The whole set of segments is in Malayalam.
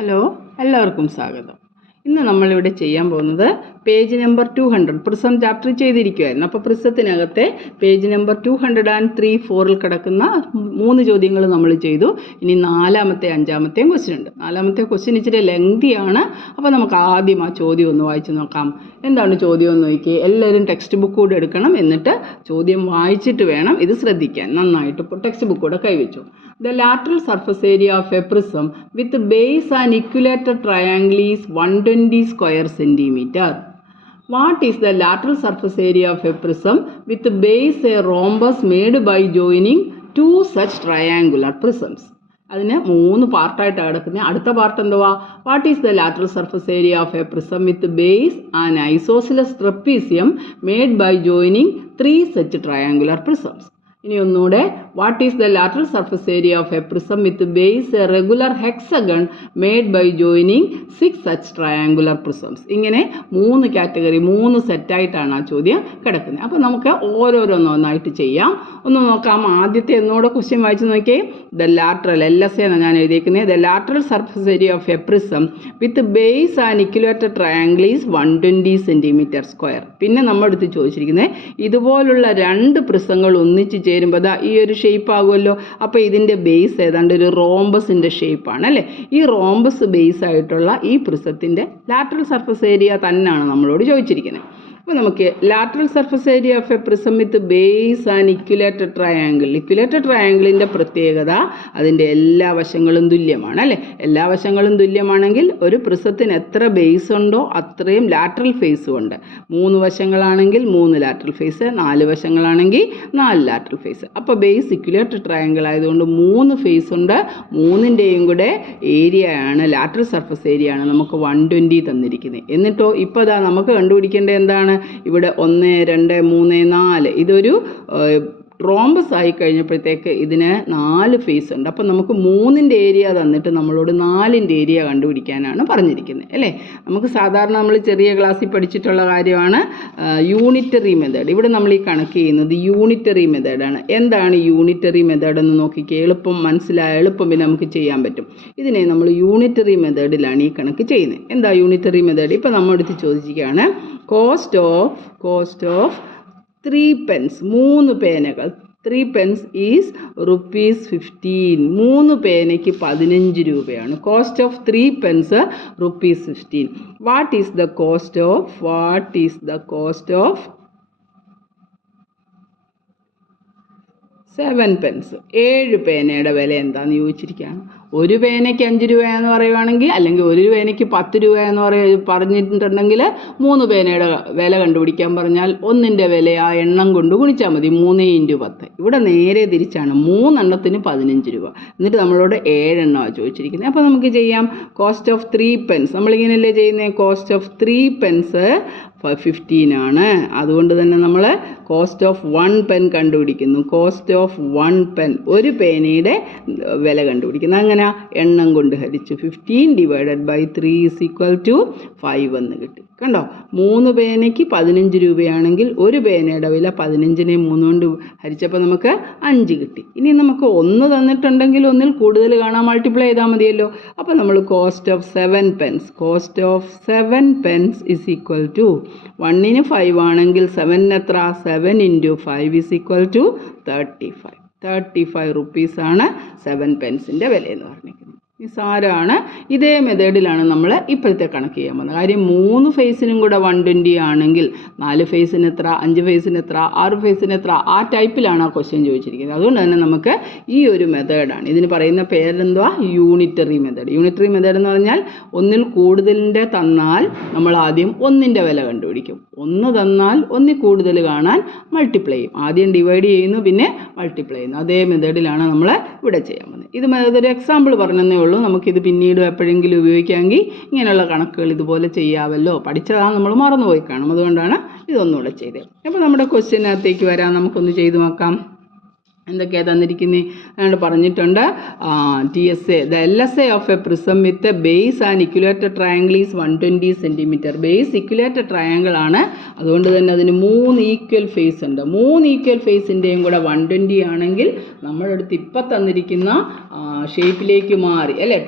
ഹലോ, എല്ലാവർക്കും സ്വാഗതം. ഇന്ന് നമ്മളിവിടെ ചെയ്യാൻ പോകുന്നത് പേജ് നമ്പർ 200 പ്രിസം ചാപ്റ്റർ ചെയ്തിരിക്കുമായിരുന്നു. അപ്പോൾ പ്രിസത്തിനകത്തെ പേജ് നമ്പർ 203-4 കിടക്കുന്ന 3 ചോദ്യങ്ങൾ നമ്മൾ ചെയ്തു. ഇനി നാലാമത്തെ അഞ്ചാമത്തെയും ക്വസ്റ്റ്യൻ ഉണ്ട്. നാലാമത്തെ ക്വസ്റ്റ്യൻ ഇച്ചിരി ലെങ്തിയാണ്. അപ്പോൾ നമുക്ക് ആദ്യം ആ ചോദ്യം ഒന്ന് വായിച്ച് നോക്കാം. എന്താണ് ചോദ്യം എന്ന് നോക്കി. എല്ലാവരും ടെക്സ്റ്റ് ബുക്ക് കൂടെ എടുക്കണം. എന്നിട്ട് ചോദ്യം വായിച്ചിട്ട് വേണം ഇത് ശ്രദ്ധിക്കാൻ. നന്നായിട്ട് ഇപ്പോൾ ടെക്സ്റ്റ് ബുക്ക് കൂടെ കൈവച്ചു. The lateral surface area of a prism with base and equilateral triangle is 120 square centimeter. What is the lateral surface area of a prism with base a rhombus made by joining two such triangular prisms? അതിന് 3 പാർട്ടായിട്ടാണ് കിടക്കുന്നത്. അടുത്ത പാർട്ട് എന്തുവാ? What is the lateral surface area of a prism with base and isosceles trapezium made by joining 3 such triangular prisms. ഇനി ഒന്നുകൂടെ, what is the lateral surface area of a prism with base a regular hexagon made by joining 6 such triangular prisms. ഇങ്ങനെ 3 കാറ്റഗറി 3 സെറ്റായിട്ടാണ് ആ ചോദ്യം കിടക്കുന്നത്. അപ്പോൾ നമുക്ക് ഓരോന്നൊന്നായിട്ട് ചെയ്യാം. ഒന്ന് നോക്കാം. ആദ്യത്തെ ഒന്നുകൂടെ ക്വസ്റ്റ്യൻ വായിച്ച് നോക്കിയേ. ദ ലാറ്ററൽ LSA എന്നാണ് ഞാൻ എഴുതിയിരിക്കുന്നത്. The lateral surface area of a prism with base and equilateral triangle is 120 centimetre square. പിന്നെ നമ്മൾ എടുത്ത് ചോദിച്ചിരിക്കുന്നത് ഇതുപോലുള്ള 2 പ്രിസങ്ങൾ ഒന്നിച്ച് ചേരുമ്പോൾ ഈ ഒരു ഷേപ്പ് ആകുമല്ലോ. അപ്പോൾ ഇതിൻ്റെ ബേസ് ഏതാണ്ട് ഒരു റോംബസിൻ്റെ ഷേപ്പാണ് അല്ലേ. ഈ റോംബസ് ബേസ് ആയിട്ടുള്ള ഈ പ്രിസത്തിൻ്റെ ലാറ്ററൽ സർഫസ് ഏരിയ തന്നെയാണ് നമ്മളോട് ചോദിച്ചിരിക്കുന്നത്. അപ്പോൾ നമുക്ക് lateral surface area of a prism with base and equilateral triangle. Equilateral ട്രയാങ്കിളിൻ്റെ പ്രത്യേകത അതിൻ്റെ എല്ലാ വശങ്ങളും തുല്യമാണ് അല്ലേ. എല്ലാ വശങ്ങളും തുല്യമാണെങ്കിൽ ഒരു പ്രിസത്തിന് എത്ര ബേസ് ഉണ്ടോ അത്രയും ലാറ്ററൽ ഫേസും ഉണ്ട്. 3 വശങ്ങളാണെങ്കിൽ 3 ലാറ്ററൽ ഫേസ്, 4 വശങ്ങളാണെങ്കിൽ 4 ലാറ്ററൽ ഫേസ്. അപ്പോൾ ബേസ് ഇക്വലേറ്റർ ട്രയാങ്കിൾ ആയതുകൊണ്ട് 3 ഫേസ് ഉണ്ട്. 3ൻ്റെയും കൂടെ ഏരിയയാണ് ലാറ്ററൽ സർഫസ് ഏരിയ ആണ് നമുക്ക് 120 തന്നിരിക്കുന്നത്. എന്നിട്ടോ ഇപ്പോൾ ഇതാ നമുക്ക് കണ്ടുപിടിക്കേണ്ടത് എന്താണ്? ഇവിടെ 1, 2, 3, 4 ഇതൊരു റോംബസ് ആയി കഴിഞ്ഞപ്പോഴത്തേക്ക് ഇതിന് 4 ഫേസ് ഉണ്ട്. അപ്പോൾ നമുക്ക് 3ൻ്റെ ഏരിയ തന്നിട്ട് നമ്മളോട് 4ൻ്റെ ഏരിയ കണ്ടുപിടിക്കാനാണ് പറഞ്ഞിരിക്കുന്നത് അല്ലേ. നമുക്ക് സാധാരണ നമ്മൾ ചെറിയ ക്ലാസ്സിൽ പഠിച്ചിട്ടുള്ള കാര്യമാണ് യൂണിറ്ററി മെത്തേഡ്. ഇവിടെ നമ്മൾ ഈ കണക്ക് ചെയ്യുന്നത് യൂണിറ്ററി മെത്തേഡാണ്. എന്താണ് യൂണിറ്ററി മെത്തേഡ് എന്ന് നോക്കിക്കേ. എളുപ്പം പിന്നെ നമുക്ക് ചെയ്യാൻ പറ്റും. ഇതിനെ നമ്മൾ യൂണിറ്ററി മെത്തേഡിലാണ് ഈ കണക്ക് ചെയ്യുന്നത്. എന്താ യൂണിറ്ററി മെത്തേഡ്? ഇപ്പോൾ നമ്മളെടുത്ത് ചോദിച്ചിരിക്കുകയാണ് കോസ്റ്റ് ഓഫ് 3 pence 3 പേനകൾ. 3 pence ഈസ് ₹15. 3 പേനയ്ക്ക് 15 രൂപയാണ്. Cost of 3 pence ₹15. What is the cost of 7 pence? 7 പേനയുടെ വില എന്താണെന്ന് ചോദിച്ചിരിക്കുകയാണ്. ഒരു പേനയ്ക്ക് 5 രൂപയെന്ന് പറയുവാണെങ്കിൽ, അല്ലെങ്കിൽ ഒരു പേനയ്ക്ക് 10 രൂപയെന്ന് പറഞ്ഞിട്ടുണ്ടെങ്കിൽ 3 പേനയുടെ വില കണ്ടുപിടിക്കാൻ പറഞ്ഞാൽ 1ൻ്റെ വില ആ എണ്ണം കൊണ്ട് ഗുണിച്ചാൽ മതി. 3 × 10. ഇവിടെ നേരെ തിരിച്ചാണ്. 3 എണ്ണത്തിന് 15 രൂപ. എന്നിട്ട് നമ്മളോട് 7 എണ്ണമാണ് ചോദിച്ചിരിക്കുന്നത്. അപ്പോൾ നമുക്ക് ചെയ്യാം. കോസ്റ്റ് ഓഫ് 3 pence നമ്മളിങ്ങനെയല്ലേ ചെയ്യുന്നത്. കോസ്റ്റ് ഓഫ് 3 pence 15 ആണ്. അതുകൊണ്ട് തന്നെ നമ്മൾ കോസ്റ്റ് ഓഫ് 1 pen കണ്ടുപിടിക്കുന്നു. കോസ്റ്റ് ഓഫ് 1 pen ഒരു പേനയുടെ വില കണ്ടുപിടിക്കുന്നു. അങ്ങനെ എണ്ണം കൊണ്ട് ഹരിച്ചു 15 / 3 = 5 എന്ന് കിട്ടി. കണ്ടോ, 3 പേനയ്ക്ക് 15 രൂപയാണെങ്കിൽ ഒരു പേനയുടെ വില 15നെ 3 കൊണ്ട് ഹരിച്ചപ്പോൾ നമുക്ക് 5 കിട്ടി. ഇനി നമുക്ക് 1 തന്നിട്ടുണ്ടെങ്കിൽ 1ൽ കൂടുതൽ കാണാൻ മൾട്ടിപ്ലൈ ചെയ്താൽ മതിയല്ലോ. അപ്പോൾ നമ്മൾ കോസ്റ്റ് ഓഫ് 7 pence = 1ന് 5 ആണെങ്കിൽ 7ന് എത്ര? 7 × 5 = 35 റുപ്പീസാണ് 7 പെൻസിൻ്റെ വില എന്ന് പറഞ്ഞിരിക്കുന്നത്. നിസ്സാരമാണ്. ഇതേ മെത്തേഡിലാണ് നമ്മൾ ഇപ്പോഴത്തെ കണക്ക് ചെയ്യാൻ പോകുന്നത്. കാര്യം 3 ഫേസിനും കൂടെ 120 ആണെങ്കിൽ 4 ഫേസിന് എത്ര, 5 ഫേസിന് എത്ര, 6 ഫേസിന് എത്ര, ആ ടൈപ്പിലാണ് ആ ക്വസ്റ്റ്യൻ ചോദിച്ചിരിക്കുന്നത്. അതുകൊണ്ട് തന്നെ നമുക്ക് ഈ ഒരു മെത്തേഡാണ്. ഇതിന് പറയുന്ന പേരെന്തുവാ? Unitary method. യൂണിറ്ററി മെത്തേഡ് എന്ന് പറഞ്ഞാൽ 1ൽ കൂടുതലിൻ്റെ തന്നാൽ നമ്മൾ ആദ്യം 1ൻ്റെ വില കണ്ടുപിടിക്കും. 1 തന്നാൽ 1ൽ കൂടുതൽ കാണാൻ മൾട്ടിപ്ലൈ ചെയ്യും. ആദ്യം ഡിവൈഡ് ചെയ്യുന്നു, പിന്നെ മൾട്ടിപ്ലൈ ചെയ്യുന്നു. അതേ മെത്തേഡിലാണ് നമ്മൾ ഇവിടെ ചെയ്യാൻ പോകുന്നത്. ഇത് ഒരു എക്സാമ്പിൾ പറഞ്ഞതേ ഉള്ളൂ. നമുക്കിത് പിന്നീട് എപ്പോഴെങ്കിലും ഉപയോഗിക്കാമെങ്കിൽ ഇങ്ങനെയുള്ള കണക്കുകൾ ഇതുപോലെ ചെയ്യാമല്ലോ. പഠിച്ചതാണ്, നമ്മൾ മറന്നുപോയി കാണും. അതുകൊണ്ടാണ് ഇതൊന്നുകൂടെ ചെയ്തത്. അപ്പോൾ നമ്മുടെ ക്വസ്റ്റ്യനകത്തേക്ക് വരാം. നമുക്കൊന്ന് ചെയ്ത് നോക്കാം. എന്തൊക്കെയാണ് തന്നിരിക്കുന്നത് അതുകൊണ്ട് പറഞ്ഞിട്ടുണ്ട്. TSA the LSA of a prism with base and equilateral triangle is 120 centimetre. Base equilateral triangle ആണ്, അതുകൊണ്ട് തന്നെ അതിന് 3 ഈക്വൽ ഫേസ് ഉണ്ട്. 3 ഈക്വൽ ഫേസിൻ്റെയും കൂടെ 120 ആണെങ്കിൽ നമ്മളെടുത്ത് ഇപ്പം തന്നിരിക്കുന്ന ഷേപ്പിലേക്ക് മാറി അല്ലേ,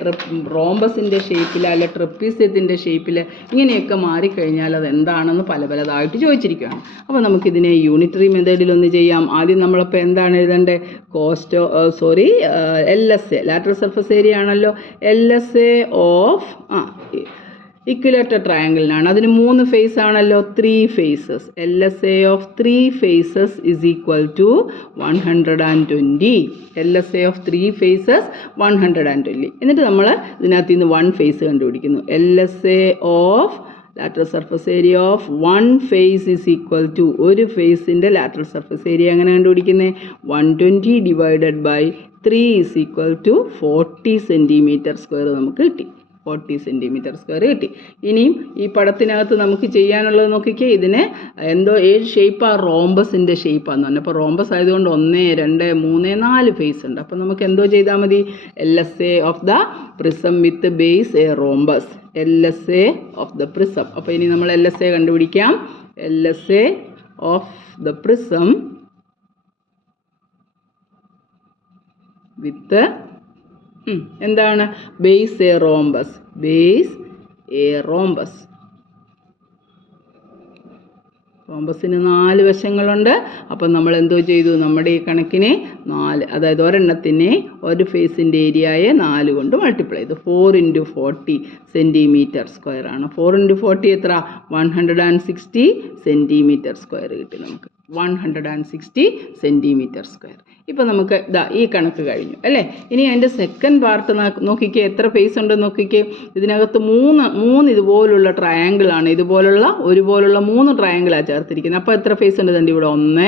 റോംബസിൻ്റെ ഷേപ്പിൽ അല്ലെ ട്രപ്പീസ്യത്തിൻ്റെ ഷേപ്പിൽ ഇങ്ങനെയൊക്കെ മാറിക്കഴിഞ്ഞാൽ അത് എന്താണെന്ന് പലതായിട്ട് ചോദിച്ചിരിക്കുകയാണ്. അപ്പോൾ നമുക്കിതിനെ യൂണിറ്ററി മെത്തേഡിലൊന്ന് ചെയ്യാം. ആദ്യം നമ്മളപ്പോൾ എന്താണ് എഴുതേണ്ടത്? LSA ലാറ്ററൽ സർഫസ് ഏരിയ ആണല്ലോ. LSA ഓഫ് ഇക്വലേറ്റർ ട്രയാങ്കിളിനാണ്. അതിന് 3 ഫേസ് ആണല്ലോ, 3 faces. LSA of 3 faces is equal to 120. LSA of 3 faces 120. എന്നിട്ട് നമ്മൾ ഇതിനകത്ത് നിന്ന് 1 ഫേസ് കണ്ടുപിടിക്കുന്നു. LSA of lateral surface area of one face is equal to ഒരു ഫേസിൻ്റെ lateral surface area എങ്ങനെ കണ്ടുപിടിക്കുന്നത്? 120 divided by 3 is equal to 40 centimetre square നമുക്ക് കിട്ടി. 40 സെൻറ്റിമീറ്റർ സ്ക്വയർ കിട്ടി. ഇനിയും ഈ പടത്തിനകത്ത് നമുക്ക് ചെയ്യാനുള്ളത് നോക്കിക്കേ, ഇതിന് എന്തോ ഏത് ഷേപ്പാണ്? റോംബസിൻ്റെ ഷേപ്പാന്ന് പറഞ്ഞു. അപ്പോൾ റോംബസ് ആയതുകൊണ്ട് 1, 2, 3, 4 ഫേസ് ഉണ്ട്. അപ്പോൾ നമുക്ക് എന്തോ ചെയ്താൽ മതി? LSA of the prism with base a rhombus. LSA of the prism. അപ്പോൾ ഇനി നമ്മൾ LSA കണ്ടുപിടിക്കാം. LSA of the prism with എന്താണ്? Base a rhombus. Base a rhombus. റോംബസിന് 4 വശങ്ങളുണ്ട്. അപ്പം നമ്മൾ എന്തോ ചെയ്തു? നമ്മുടെ ഈ കണക്കിനെ 4, അതായത് ഒരെണ്ണത്തിനെ ഒരു ഫേസിൻ്റെ ഏരിയയെ 4 കൊണ്ട് മൾട്ടിപ്ലൈ ചെയ്തു. 4 × 40 സെൻറ്റിമീറ്റർ സ്ക്വയർ ആണ്. 4 × 40 എത്ര? 160 സെൻറ്റിമീറ്റർ സ്ക്വയർ കിട്ടി നമുക്ക്. 160 സെൻറ്റിമീറ്റർ സ്ക്വയർ. ഇപ്പോൾ നമുക്ക് ഈ കണക്ക് കഴിഞ്ഞു അല്ലേ. ഇനി അതിൻ്റെ സെക്കൻഡ് പാർട്ട് നോക്കിക്കേ, എത്ര ഫേസ് ഉണ്ടെന്ന് നോക്കിക്കേ. ഇതിനകത്ത് 3 ഇതുപോലുള്ള ട്രയാങ്കിളാണ്. ഒരുപോലുള്ള 3 ട്രയാങ്കിളാണ് ചേർത്തിരിക്കുന്നത്. അപ്പോൾ എത്ര ഫേസ് ഉണ്ട്? ഇതിൻ്റെ ഇവിടെ 1,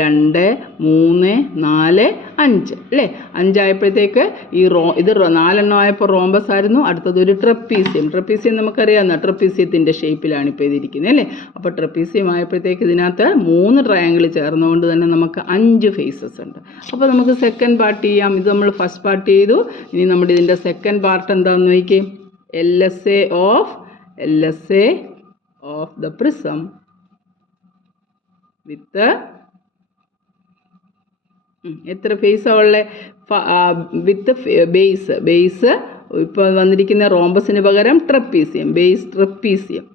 2, 3, 4, 5 അല്ലേ. 5 ആയപ്പോഴത്തേക്ക് ഇത് 4 ആയപ്പോൾ റോംബസ് ആയിരുന്നു. അടുത്തത് ഒരു ട്രപ്പീസിയം. ട്രപ്പീസിയം നമുക്കറിയാവുന്ന ട്രപ്പീസിയത്തിൻ്റെ ഷേപ്പിലാണ് ഇപ്പോൾ ഇതിരിക്കുന്നത് അല്ലേ. അപ്പോൾ ട്രപ്പീസിയം ആയപ്പോഴത്തേക്ക് ഇതിനകത്ത് 3 ട്രയാങ്കിൾ ചേർന്നുകൊണ്ട് തന്നെ നമുക്ക് 5 ഫേസസ് ഉണ്ട്. അപ്പോൾ നമുക്ക് സെക്കൻഡ് പാർട്ട് ചെയ്യാം. ഇത് നമ്മൾ ഫസ്റ്റ് പാർട്ട് ചെയ്തു. ഇനി നമ്മുടെ ഇതിൻ്റെ സെക്കൻഡ് പാർട്ട് എന്താണെന്ന് നോക്കിക്കേ. LSA of the prism with എത്ര ഫേസാണ് ഉള്ളത്? വിത്ത് ബേസ് ഇപ്പോൾ വന്നിരിക്കുന്ന റോംബസിന് പകരം trapezium. Base trapezium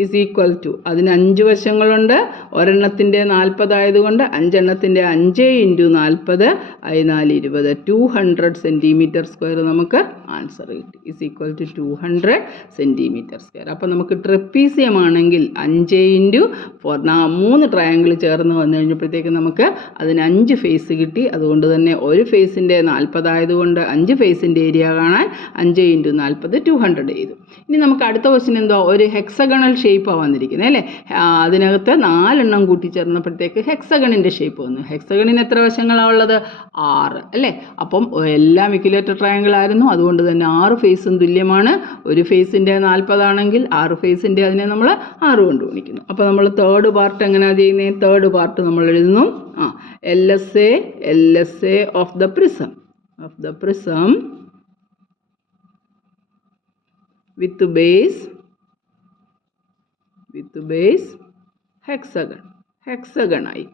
is equal to, അതിന് 5 വശങ്ങളുണ്ട്. ഒരെണ്ണത്തിൻ്റെ 40 ആയതുകൊണ്ട് 5 എണ്ണത്തിൻ്റെ 5 × 40 4 20 200 സെൻറ്റിമീറ്റർ സ്ക്വയർ നമുക്ക് ആൻസർ കിട്ടി. Is equal to 200 centimetre square. അപ്പോൾ നമുക്ക് ട്രപ്പീസിയം ആണെങ്കിൽ 5 × 3 ട്രയാങ്കിൾ ചേർന്ന് വന്നു കഴിഞ്ഞപ്പോഴത്തേക്ക് നമുക്ക് അതിന് 5 ഫേസ് കിട്ടി. അതുകൊണ്ട് തന്നെ ഒരു ഫേസിൻ്റെ 40 ആയതുകൊണ്ട് 5 ഫേസിൻ്റെ ഏരിയ കാണാൻ 5 × 40 200 ചെയ്തു. ഇനി നമുക്ക് അടുത്ത ക്വസ്റ്റ്യൻ എന്തോ? ഒരു ഹെക്സഗണൽ ഷേപ്പാണ് വന്നിരിക്കുന്നത് അല്ലേ. അതിനകത്ത് 4 എണ്ണം കൂട്ടിച്ചേർന്നപ്പോഴത്തേക്ക് ഹെക്സഗണിൻ്റെ ഷേപ്പ് വന്നു. ഹെക്സഗണിന് എത്ര വശങ്ങളാണ് ഉള്ളത്? 6 അല്ലേ. അപ്പം എല്ലാം ഇക്വലേറ്റർ ട്രയാങ്കിൾ ആയിരുന്നു. അതുകൊണ്ട് തന്നെ 6 ഫേസും തുല്യമാണ്. ഒരു ഫേസിൻ്റെ 40 ആണെങ്കിൽ 6 ഫേസിൻ്റെ അതിനെ നമ്മൾ 6 കൊണ്ട് ഗുണിക്കുന്നു. അപ്പോൾ നമ്മൾ തേർഡ് പാർട്ട് എങ്ങനെയാണ് ചെയ്യുന്നത്? തേർഡ് പാർട്ട് നമ്മൾ എഴുതുന്നു LSA of the prism with base hexagon ആയി.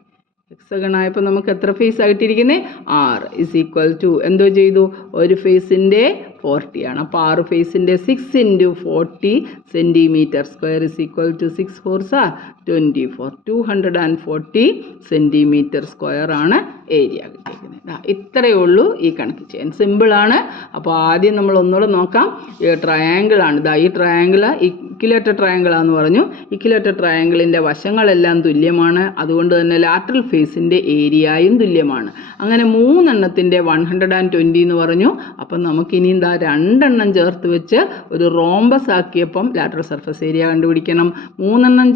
ഹെക്സഗൺ ആയപ്പോൾ നമുക്ക് എത്ര ഫേസ് ആയിട്ടിരിക്കുന്നത്? 6 ഈസ് ഈക്വൽ ടു എന്തോ ചെയ്തു? ഒരു ഫേസിൻ്റെ 40 ആണ്. അപ്പോൾ 6 ഫേസിൻ്റെ 6 × 40 centimetre square is equal to 6 4 24 240 centimetre square ആണ് ഏരിയ കിട്ടിയിരിക്കുന്നത്. ഇത്രയേ ഉള്ളൂ ഈ കണക്ക് ചെയ്യാൻ. സിമ്പിളാണ്. അപ്പോൾ ആദ്യം നമ്മൾ ഒന്നുകൂടെ നോക്കാം. ട്രയാങ്കിളാണ്. ഈ ട്രയാങ്കിൾ ഇക്വലേറ്റർ ട്രയാങ്കിളാന്ന് പറഞ്ഞു. ഇക്വലേറ്റർ ട്രയാങ്കിളിൻ്റെ വശങ്ങളെല്ലാം തുല്യമാണ്. അതുകൊണ്ട് തന്നെ ലാറ്ററൽ ഫേസിൻ്റെ ഏരിയയും തുല്യമാണ്. അങ്ങനെ 3 എണ്ണത്തിൻ്റെ 120 എന്ന് പറഞ്ഞു. അപ്പം നമുക്കിനി 2 എണ്ണം ചേർത്ത് വെച്ച് ഒരു റോംബസ് ആക്കിയപ്പം ലാറ്ററൽ സർഫസ് ഏരിയ കണ്ടുപിടിക്കണം. 3 എണ്ണം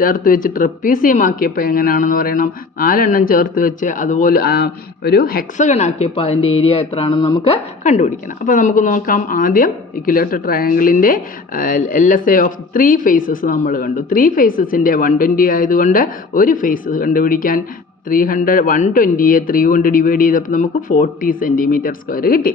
ചേർത്ത് വെച്ച് ട്രപ്പീസിയം ആക്കിയപ്പോൾ എങ്ങനെയാണെന്ന് പറയണം. 4 എണ്ണം ചേർത്ത് വെച്ച് അതുപോലെ ഒരു ഹെക്സഗൺ ആക്കിയപ്പോൾ അതിൻ്റെ ഏരിയ എത്രയാണെന്ന് നമുക്ക് കണ്ടുപിടിക്കണം. അപ്പോൾ നമുക്ക് നോക്കാം. ആദ്യം ഇക്വലേറ്റർ ട്രയാങ്കിളിൻ്റെ LSA ഓഫ് 3 ഫേസസ് നമ്മൾ കണ്ടു. 3 ഫേസസിൻ്റെ 120 ആയതുകൊണ്ട് ഒരു ഫേസ് കണ്ടുപിടിക്കാൻ 120യെ 3 കൊണ്ട് ഡിവൈഡ് ചെയ്തപ്പോൾ നമുക്ക് 40 സെൻറ്റിമീറ്റർ സ്ക്വയർ കിട്ടി.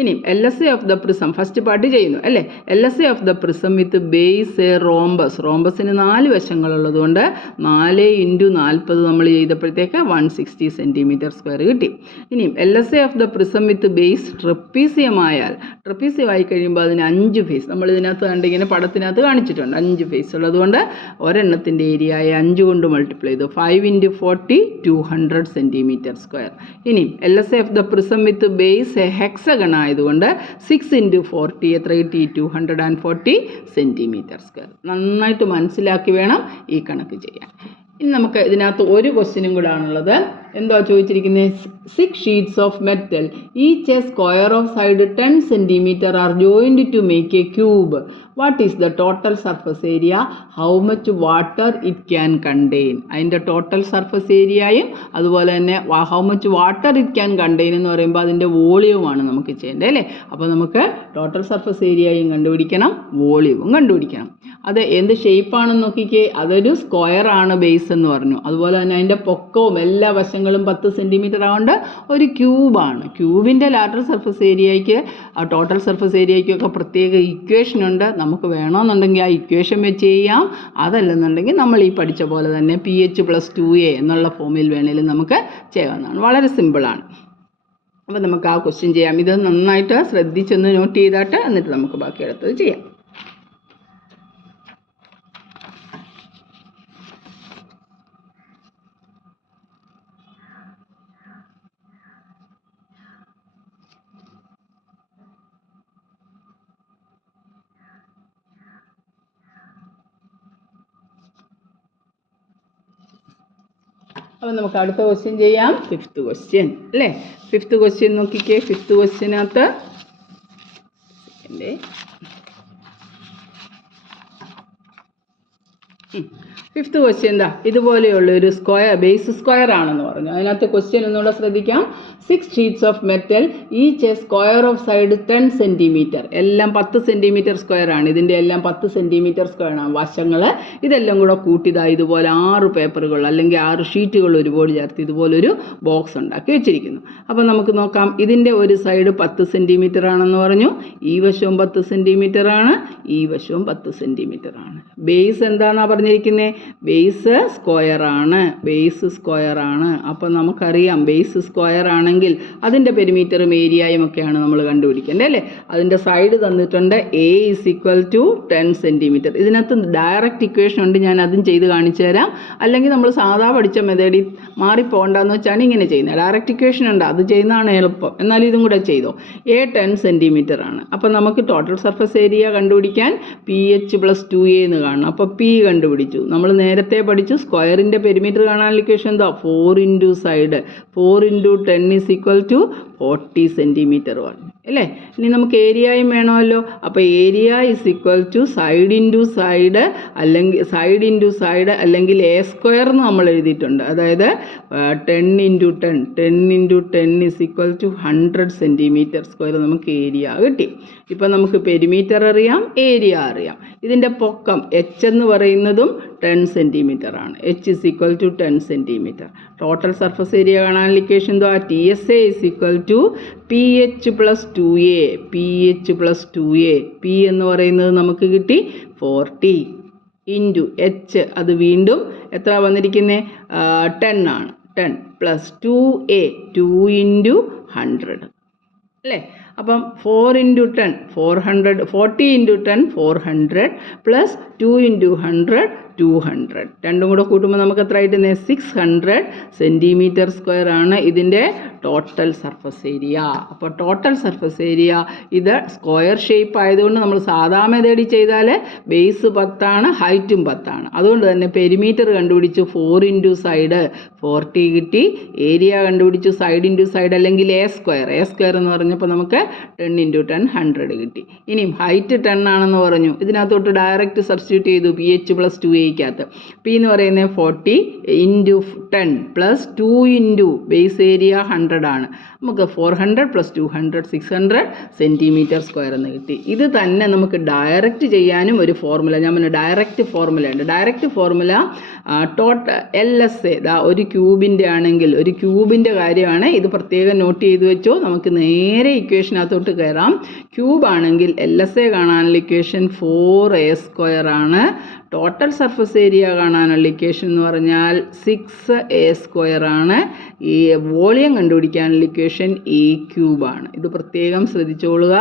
ഇനി LSA of the prism first part ചെയ്യുന്നു അല്ലേ. LSA of the prism with base a rhombus. റോംബസിന് 4 വശങ്ങളുള്ളതുകൊണ്ട് 4 × 40 നമ്മൾ ചെയ്തപ്പോഴത്തേക്ക് 160 സെൻറ്റിമീറ്റർ സ്ക്വയർ കിട്ടി. ഇനിയും LSA of the prism with base ട്രപ്പീസിയമായാൽ, ട്രപ്പീസിയമായി കഴിയുമ്പോൾ അതിന് 5 ഫേസ്, നമ്മൾ ഇതിനകത്ത് കണ്ടിങ്ങനെ പടത്തിനകത്ത് കാണിച്ചിട്ടുണ്ട് 5 ഫേസ് ഉള്ളതുകൊണ്ട് ഒരെണ്ണത്തിൻ്റെ ഏരിയയെ 5 കൊണ്ട് മൾട്ടിപ്ലൈ ചെയ്തു. 5 × 40 200 സെൻറ്റിമീറ്റർ സ്ക്വയർ. ഇനിയും LSA of the prism with base A hexagon ആയതുകൊണ്ട് 6 × 40 എത്ര കിട്ടി? 240 സെൻറ്റിമീറ്റർ സ്ക്വയർ. നന്നായിട്ട് മനസ്സിലാക്കി വേണം ഈ കണക്ക് ചെയ്യാൻ. ഇനി നമുക്ക് ഇതിനകത്ത് ഒരു ക്വസ്റ്റ്യനും കൂടെ ആണുള്ളത്. എന്താ ചോദിച്ചിരിക്കുന്നത്? 6 sheets of metal each a square of side 10 centimetre are joined to make a cube. What is the total surface area? How much water it can contain. അതിൻ്റെ ടോട്ടൽ സർഫസ് ഏരിയയും അതുപോലെ തന്നെ how much water it can contain എന്ന് പറയുമ്പോൾ അതിൻ്റെ വോളിയവുമാണ് നമുക്ക് ചെയ്യേണ്ടത് അല്ലേ. അപ്പോൾ നമുക്ക് ടോട്ടൽ സർഫസ് ഏരിയയും കണ്ടുപിടിക്കണം, വോളിയവും കണ്ടുപിടിക്കണം. അത് എന്ത് ഷേപ്പാണെന്ന് നോക്കിക്കേ. അതൊരു സ്ക്വയർ ആണ് ബേസ് എന്ന് പറഞ്ഞു. അതുപോലെ തന്നെ അതിൻ്റെ പൊക്കവും എല്ലാ വശങ്ങളും 10 സെൻറ്റിമീറ്റർ ആയതുകൊണ്ട് ഒരു ക്യൂബാണ്. ക്യൂബിൻ്റെ ലാറ്ററൽ സർഫസ് ഏരിയയ്ക്ക് ടോട്ടൽ സർഫസ് ഏരിയയ്ക്കൊക്കെ പ്രത്യേക ഇക്വേഷൻ ഉണ്ട്. നമുക്ക് വേണമെന്നുണ്ടെങ്കിൽ ആ ഇക്വേഷൻ വെച്ച് ചെയ്യാം. അതല്ലെന്നുണ്ടെങ്കിൽ നമ്മൾ ഈ പഠിച്ച പോലെ തന്നെ PH + 2A എന്നുള്ള ഫോമിൽ വേണേലും നമുക്ക് ചെയ്യാവുന്നതാണ്. വളരെ സിമ്പിളാണ്. അപ്പോൾ നമുക്ക് ആ ക്വസ്റ്റ്യൻ ചെയ്യാം. ഇത് നന്നായിട്ട് ശ്രദ്ധിച്ചൊന്ന് നോട്ട് ചെയ്തിട്ട് എന്നിട്ട് നമുക്ക് ബാക്കി അടുത്തത് ചെയ്യാം. അപ്പോൾ നമുക്ക് അടുത്ത ക്വസ്റ്റ്യൻ ചെയ്യാം. 5th ക്വസ്റ്റ്യൻ അല്ലേ. 5th ക്വസ്റ്റ്യൻ നോക്കിക്കേ. 5th ക്വസ്റ്റ്യനകത്ത് ഫിഫ്ത്ത് ക്വസ്റ്റ്യൻ എന്താ? ഇതുപോലെയുള്ള ഒരു സ്ക്വയർ, ബേസ് സ്ക്വയർ ആണെന്ന് പറഞ്ഞു. അതിനകത്ത് ക്വസ്റ്റ്യൻ ഒന്നുകൂടെ ശ്രദ്ധിക്കാം. 6 sheets of metal each a square of side 10 centimetre. എല്ലാം 10 സെൻറ്റിമീറ്റർ സ്ക്വയർ ആണ്. ഇതിൻ്റെ എല്ലാം 10 സെൻറ്റിമീറ്റർ സ്ക്വയർ ആണ് വശങ്ങൾ. ഇതെല്ലാം കൂടെ കൂട്ടിയതായി ഇതുപോലെ 6 പേപ്പറുകൾ അല്ലെങ്കിൽ 6 ഷീറ്റുകൾ ഒരുപോലെ ചേർത്ത് ഇതുപോലൊരു ബോക്സ് ഉണ്ടാക്കി വെച്ചിരിക്കുന്നു. അപ്പോൾ നമുക്ക് നോക്കാം. ഇതിൻ്റെ ഒരു സൈഡ് 10 സെൻറ്റിമീറ്റർ ആണെന്ന് പറഞ്ഞു. ഈ വശവും 10 സെൻറ്റിമീറ്റർ ആണ്, ഈ വശവും 10 സെൻറ്റിമീറ്റർ ആണ്. ബേസ് എന്താണെന്നാണ് പറഞ്ഞിരിക്കുന്നത്? ബേസ് സ്ക്വയർ ആണ്. ബേസ് സ്ക്വയർ ആണ്. അപ്പോൾ നമുക്കറിയാം ബേസ് സ്ക്വയർ ആണെങ്കിൽ അതിൻ്റെ പെരിമീറ്ററും ഏരിയയും ഒക്കെയാണ് നമ്മൾ കണ്ടുപിടിക്കേണ്ടത് അല്ലേ. അതിൻ്റെ സൈഡ് തന്നിട്ടുണ്ട്. A = 10 centimetre. ഇതിനകത്ത് ഡയറക്റ്റ് ഇക്വേഷൻ ഉണ്ട്, ഞാൻ അതും ചെയ്ത് കാണിച്ചു തരാം. അല്ലെങ്കിൽ നമ്മൾ സാധാ പഠിച്ച മെത്തേഡിൽ മാറിപ്പോകണ്ടെന്ന് വെച്ചാണ് ഇങ്ങനെ ചെയ്യുന്നത്. ഡയറക്റ്റ് ഇക്വേഷൻ ഉണ്ട്, അത് ചെയ്യുന്നതാണ് എളുപ്പം. എന്നാൽ ഇതും കൂടെ ചെയ്തോ. A 10 സെൻറ്റിമീറ്റർ ആണ്. അപ്പോൾ നമുക്ക് ടോട്ടൽ സർഫസ് ഏരിയ കണ്ടുപിടിക്കാൻ PH + 2A എന്ന് കാണണം. അപ്പോൾ P കണ്ടുപിടിച്ചു. നമ്മൾ നേരത്തെ പഠിച്ചു സ്ക്വയറിൻ്റെ പെരിമീറ്റർ കാണാനുള്ള ഇക്വേഷൻ എന്താ? 4 × സൈഡ്. 4 × 10 = 40 സെൻറ്റിമീറ്റർ പറഞ്ഞു അല്ലേ. ഇനി നമുക്ക് ഏരിയയും വേണമല്ലോ. അപ്പോൾ ഏരിയ = സൈഡ് ഇൻറ്റു സൈഡ് അല്ലെങ്കിൽ സൈഡ് ഇൻറ്റു സൈഡ് അല്ലെങ്കിൽ A സ്ക്വയർ എന്ന് നമ്മൾ എഴുതിയിട്ടുണ്ട്. അതായത് 10 × 10 10 × 10 = 100 സെൻറ്റിമീറ്റർ സ്ക്വയർ നമുക്ക് ഏരിയ കിട്ടി. ഇപ്പം നമുക്ക് പെരിമീറ്റർ അറിയാം, ഏരിയ അറിയാം. ഇതിൻ്റെ പൊക്കം H എന്ന് പറയുന്നതും 10 സെൻറ്റിമീറ്റർ ആണ്. H = 10 centimetre. Total surface area കാണാനുള്ള ഇക്വേഷൻ എന്താ? TSA = PH + 2A. PH + 2A. P എന്ന് പറയുന്നത് നമുക്ക് കിട്ടി 40 ഇൻറ്റു H. അത് വീണ്ടും എത്ര വന്നിരിക്കുന്നത്? 10 ആണ്. 10 + 2A 2 × 100 അല്ലേ. അപ്പം 4 × 10 400 40 × 10 400 + 2 × 100 200. രണ്ടും കൂടെ കൂട്ടുമ്പോൾ നമുക്ക് എത്ര ആയിട്ട് 600 സെൻറ്റിമീറ്റർ സ്ക്വയർ ആണ് ഇതിൻ്റെ ടോട്ടൽ സർഫസ് ഏരിയ. അപ്പോൾ ടോട്ടൽ സർഫസ് ഏരിയ ഇത് സ്ക്വയർ ഷേപ്പ് ആയതുകൊണ്ട് നമ്മൾ സാധാ മെത്തേഡിൽ ചെയ്താൽ ബേസ് 10 ആണ്, ഹൈറ്റും 10 ആണ്. അതുകൊണ്ട് തന്നെ പെരിമീറ്റർ കണ്ടുപിടിച്ചു. 4 × സൈഡ് 40 കിട്ടി. ഏരിയ കണ്ടുപിടിച്ചു. സൈഡ് ഇൻറ്റു സൈഡ് അല്ലെങ്കിൽ A സ്ക്വയർ. A സ്ക്വയർ എന്ന് പറഞ്ഞപ്പോൾ നമുക്ക് 10 × 10 100 കിട്ടി. ഇനിയും ഹൈറ്റ് 10 ആണെന്ന് പറഞ്ഞു. ഇതിനകത്തോട്ട് ഡയറക്റ്റ് സബ്സ്റ്റിറ്റ്യൂട്ട് ചെയ്തു PH + 2Aക്കകത്ത്. P എന്ന് പറയുന്നത് 40 × 10 + 2 × ബേസ് ഏരിയ 100 ആണ്. നമുക്ക് 400 + 200 600 cm² എന്ന് കിട്ടി. ഇത് തന്നെ നമുക്ക് ഡയറക്റ്റ് ചെയ്യാനും ഒരു ഫോർമുല, ഞാൻ പറഞ്ഞു ഡയറക്റ്റ് ഫോർമുല ഉണ്ട്. ഡയറക്റ്റ് ഫോർമുല LSA ഒരു ക്യൂബിൻ്റെ ആണെങ്കിൽ, ഒരു ക്യൂബിൻ്റെ കാര്യമാണ് ഇത്, പ്രത്യേകം നോട്ട് ചെയ്ത് വെച്ചോ. നമുക്ക് നേരെ ഇക്വേഷനകത്തോട്ട് കയറാം. ക്യൂബ് ആണെങ്കിൽ LSA കാണാനുള്ള ഇക്വേഷൻ 4A² ആണ്. ടോട്ടൽ സർഫസ് ഏരിയ കാണാനുള്ള ഇക്വേഷൻ എന്ന് പറഞ്ഞാൽ 6A² ആണ്. ഈ വോളിയം കണ്ടുപിടിക്കാനുള്ള ഇക്വേഷൻ A³ ആണ്. ഇത് പ്രത്യേകം ശ്രദ്ധിച്ചോളുക.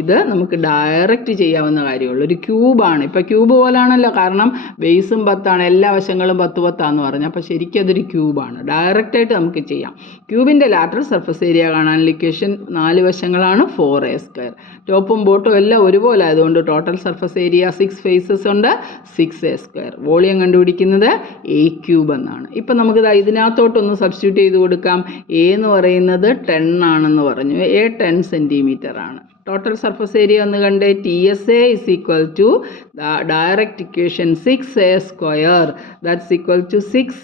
ഇത് നമുക്ക് ഡയറക്റ്റ് ചെയ്യാവുന്ന കാര്യമുള്ളൂ. ഒരു ക്യൂബാണ്. ഇപ്പോൾ ക്യൂബ് പോലാണല്ലോ, കാരണം ബേസും 10 ആണ്, എല്ലാ വശങ്ങളും 10 10 പറഞ്ഞു. അപ്പോൾ ശരിക്കും അതൊരു ക്യൂബാണ്. ഡയറക്റ്റായിട്ട് നമുക്ക് ചെയ്യാം. ക്യൂബിൻ്റെ ലാറ്ററൽ സർഫസ് ഏരിയ കാണാനുള്ള ഇക്വേഷൻ 4 വശങ്ങളാണ് 4A². ടോപ്പും ബോട്ടും എല്ലാം ഒരുപോലെ ആയതുകൊണ്ട് ടോട്ടൽ സർഫസ് ഏരിയ 6 ഫേസസ് ഉണ്ട്, 6A². വോളിയം കണ്ടുപിടിക്കുന്നത് A³ എന്നാണ്. ഇപ്പം നമുക്ക് ഇതിനകത്തോട്ടൊന്ന് സബ്സ്റ്റിറ്റ്യൂട്ട് ചെയ്ത് കൊടുക്കാം. A എന്ന് പറയുന്നത് 10 ആണെന്ന് പറഞ്ഞു. A 10 cm ആണ്. ടോട്ടൽ സർഫസ് ഏരിയ ഒന്ന് കണ്ടേ. TSA = direct equation 6A². That's = 6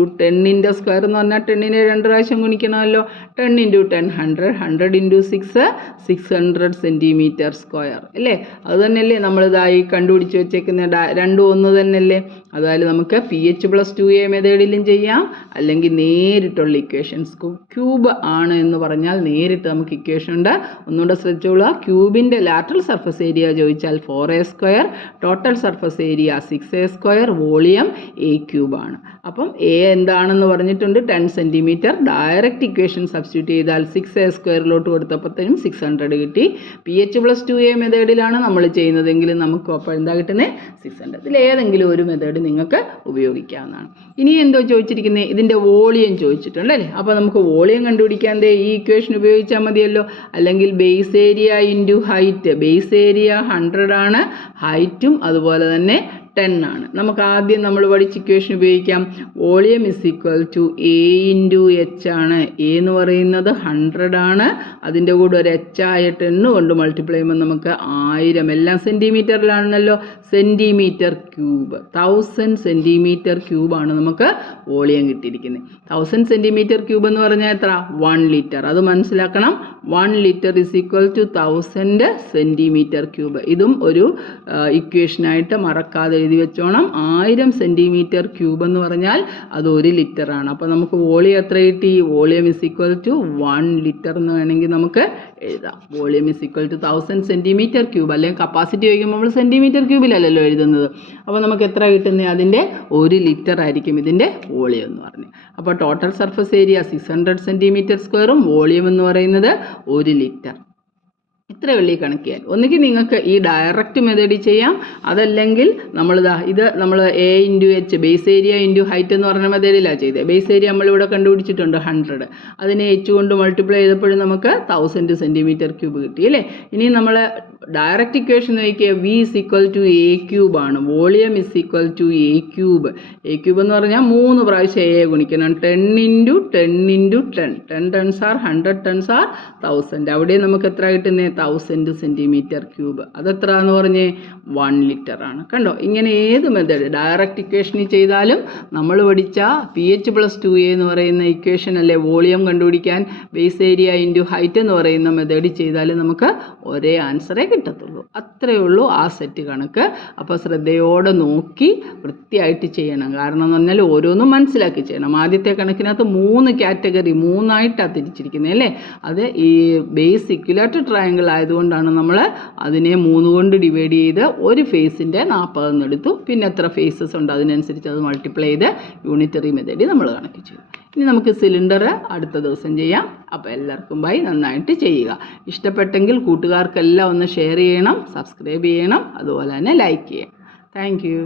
× 10 × square എന്ന് പറഞ്ഞാൽ 10നെ 2 പ്രാവശ്യം ഗുണിക്കണമല്ലോ. 10 × 10 100, 100 × 6 600 cm² അല്ലേ? അത് തന്നെയല്ലേ നമ്മളിതായി കണ്ടുപിടിച്ച് വെച്ചേക്കുന്ന, രണ്ടും ഒന്ന് തന്നെയല്ലേ? അതായത് നമുക്ക് PH + 2A മെത്തേഡിലും ചെയ്യാം, അല്ലെങ്കിൽ നേരിട്ടുള്ള ഇക്വേഷൻസ്. ക്യൂബ് ആണ് എന്ന് പറഞ്ഞാൽ നേരിട്ട് നമുക്ക് ഇക്വേഷൻ ഉണ്ട്. ഒന്നുകൂടെ ശ്രദ്ധിച്ചോളൂ. ക്യൂബിൻ്റെ ലാറ്ററൽ സർഫസ് ഏരിയ ചോദിച്ചാൽ 4A², total surface area 6A², volume A³ ആണ്. അപ്പം A എന്താണെന്ന് പറഞ്ഞിട്ടുണ്ട്, 10 cm. ഡയറക്റ്റ് ഇക്വേഷൻ സബ്സ്റ്റിറ്റ്യൂട്ട് ചെയ്താൽ 6A² കൊടുത്തപ്പോഴത്തേനും 600 കിട്ടി. PH + 2A മെത്തേഡിലാണ് നമ്മൾ ചെയ്യുന്നതെങ്കിലും നമുക്ക് അപ്പോൾ എന്താ കിട്ടുന്നത്? 600. ഇതിലേതെങ്കിലും ഒരു മെത്തേഡ് നിങ്ങൾക്ക് ഉപയോഗിക്കാവുന്നതാണ്. ഇനി എന്തോ ചോദിച്ചിരിക്കുന്നത്, ഇതിൻ്റെ വോളിയം ചോദിച്ചിട്ടുണ്ട് അല്ലേ? അപ്പോൾ നമുക്ക് വോളിയം കണ്ടുപിടിക്കാൻ ഈ ഇക്വേഷൻ ഉപയോഗിച്ചാൽ മതിയല്ലോ. അല്ലെങ്കിൽ base area × height. Base area 100 ആണ്, ഹൈറ്റും അതുപോലെ തന്നെ 10 ആണ്. നമുക്ക് ആദ്യം നമ്മൾ പഠിച്ച ഇക്വേഷൻ ഉപയോഗിക്കാം. വോളിയം = A × H ആണ്. A എന്ന് പറയുന്നത് 100 ആണ്. അതിൻ്റെ കൂടെ ഒരു H ആയ 10 കൊണ്ട് മൾട്ടിപ്ലൈ ചെയ്യുമ്പോൾ നമുക്ക് 1000, എല്ലാം സെൻറ്റിമീറ്ററിലാണല്ലോ, cm³. 1000 cm³ ആണ് നമുക്ക് വോളിയം കിട്ടിയിരിക്കുന്നത്. 1000 cm³ എന്ന് പറഞ്ഞാൽ എത്ര? 1 ലിറ്റർ. അത് മനസ്സിലാക്കണം. 1 ലിറ്റർ = 1000 cm³. ഇതും ഒരു ഇക്വേഷനായിട്ട് മറക്കാതെ എഴുതി വെച്ചോണം. 1000 cm³ എന്ന് പറഞ്ഞാൽ അത് 1 ലിറ്റർ ആണ്. അപ്പോൾ നമുക്ക് വോളിയം എത്ര കിട്ടി? വോളിയം = 1 ലിറ്റർ എന്ന് വേണമെങ്കിൽ നമുക്ക് എഴുതാം. Volume = 1000 cm³. അല്ലെങ്കിൽ കപ്പാസിറ്റി ചോദിക്കുമ്പോൾ നമ്മൾ cm³-ലല്ലോ എഴുതുന്നത്. അപ്പോൾ നമുക്ക് എത്ര കിട്ടുന്നത്? അതിൻ്റെ 1 ലിറ്റർ ആയിരിക്കും ഇതിൻ്റെ വോളിയം എന്ന് പറഞ്ഞു. അപ്പോൾ total surface area 600 cm², volume എന്ന് പറയുന്നത് 1 ലിറ്റർ. ഇത്ര വെള്ളി കണക്ക് ചെയ്യാൻ. ഒന്നുകിൽ നിങ്ങൾക്ക് ഈ ഡയറക്റ്റ് മെത്തേഡിൽ ചെയ്യാം, അതല്ലെങ്കിൽ ഇത് നമ്മൾ A × H, base area × height എന്ന് പറഞ്ഞ മെത്തേഡിലാണ് ചെയ്തത്. ബേസ് ഏരിയ നമ്മളിവിടെ കണ്ടുപിടിച്ചിട്ടുണ്ട് 100. അതിനെ H കൊണ്ട് മൾട്ടിപ്ലൈ ചെയ്തപ്പോഴും നമുക്ക് 1000 cm³ കിട്ടി അല്ലേ? ഇനി നമ്മൾ ഡയറക്റ്റ് ഇക്വേഷൻ നോക്കിയാൽ V = A³ ആണ്. Volume = A³. A³ എന്ന് പറഞ്ഞാൽ 3 പ്രാവശ്യം A ഗുണിക്കണം. 10 × 10 × 10. 10 tons are 100 tons are 1000. അവിടെ നമുക്ക് എത്ര കിട്ടുന്നത്? 1000 cm³. അതെത്ര എന്ന് പറഞ്ഞേ? 1 ലിറ്റർ ആണ്. കണ്ടോ? ഇങ്ങനെ ഏത് മെത്തേഡ് ഡയറക്റ്റ് ഇക്വേഷനിൽ ചെയ്താലും നമ്മൾ പഠിച്ച PH + 2A എന്ന് പറയുന്ന ഇക്വേഷൻ അല്ലേ വോളിയം കണ്ടുപിടിക്കാൻ ബേസ് ഏരിയ × ഹൈറ്റ് എന്ന് പറയുന്ന മെത്തേഡിൽ ചെയ്താലും നമുക്ക് ഒരേ ആൻസറേ കിട്ടത്തുള്ളൂ. അത്രയേ ഉള്ളൂ ആ സെറ്റ് കണക്ക്. അപ്പോൾ ശ്രദ്ധയോടെ നോക്കി വൃത്തിയായിട്ട് ചെയ്യണം. കാരണം എന്ന് പറഞ്ഞാൽ ഓരോന്നും മനസ്സിലാക്കി ചെയ്യണം. ആദ്യത്തെ കണക്കിനകത്ത് 3 കാറ്റഗറി, 3ആയിട്ടാണ് തിരിച്ചിരിക്കുന്നത് അല്ലേ? അത് ഈ ബേസ് ഇക്വിലാറ്റർ ട്രയാങ്കിൾ ആയതുകൊണ്ടാണ് നമ്മൾ അതിനെ 3 കൊണ്ട് ഡിവൈഡ് ചെയ്ത് ഒരു ഫേസിൻ്റെ 40 എടുത്തു. പിന്നെ എത്ര ഫേസസ് ഉണ്ട് അതിനനുസരിച്ച് അത് മൾട്ടിപ്ലൈ ചെയ്ത് യൂണിറ്ററി മെത്തേഡിൽ നമ്മൾ കണക്ക് ചെയ്തു. ഇനി നമുക്ക് സിലിണ്ടർ അടുത്ത ദിവസം ചെയ്യാം. അപ്പോൾ എല്ലാവർക്കും ബൈ. നന്നായിട്ട് ചെയ്യുക. ഇഷ്ടപ്പെട്ടെങ്കിൽ കൂട്ടുകാർക്കെല്ലാം ഒന്ന് ഷെയർ ചെയ്യണം, സബ്സ്ക്രൈബ് ചെയ്യണം, അതുപോലെ തന്നെ ലൈക്ക് ചെയ്യണം. Thank you.